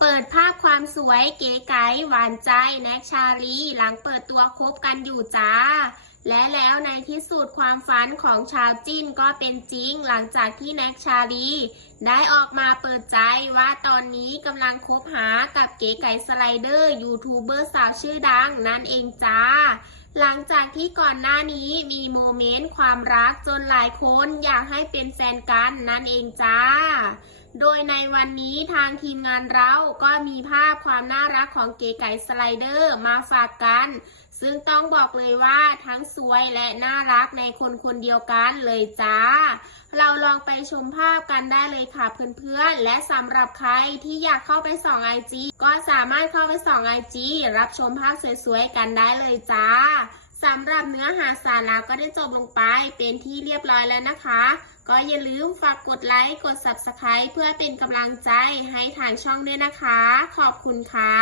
เปิดภาพความสวยเก๋ไก๋หวานใจแน็กชาลีหลังเปิดตัวคบกันอยู่จ้า และแล้วในที่สุดความฝันของชาวจิ้นก็เป็นจริงหลังจากที่แน็กชาลีได้ออกมาเปิดใจว่าตอนนี้กำลังคบหากับเก๋ไก่สไลเดอร์ยูทูบเบอร์สาวชื่อดังนั่นเองจ้า หลังจากที่ก่อนหน้านี้มีโมเมนต์ความรักจนหลายคนอยากให้เป็นแฟนกันนั่นเองจ้า โดยในวันนี้ทางทีมงานเราก็มีภาพความน่ารักของเก๋ไก่สไลเดอร์มาฝากกัน ซึ่งต้องบอกเลยว่าทั้งสวยและน่ารักในคนคนเดียวกันเลยจ้า เราลองไปชมภาพกันได้เลยค่ะเพื่อนๆ และสำหรับใครที่อยากเข้าไปส่องไอจีก็สามารถเข้าไปส่องไอจีรับชมภาพสวยๆ กันได้เลยจ้า สำหรับเนื้อหาสาระก็ได้จบลงไปเป็นที่เรียบร้อยแล้วนะคะ ก็อย่าลืมฝากกดไลค์ กด Subscribe เพื่อเป็นกำลังใจให้ทางช่องด้วยนะคะ ขอบคุณค่ะ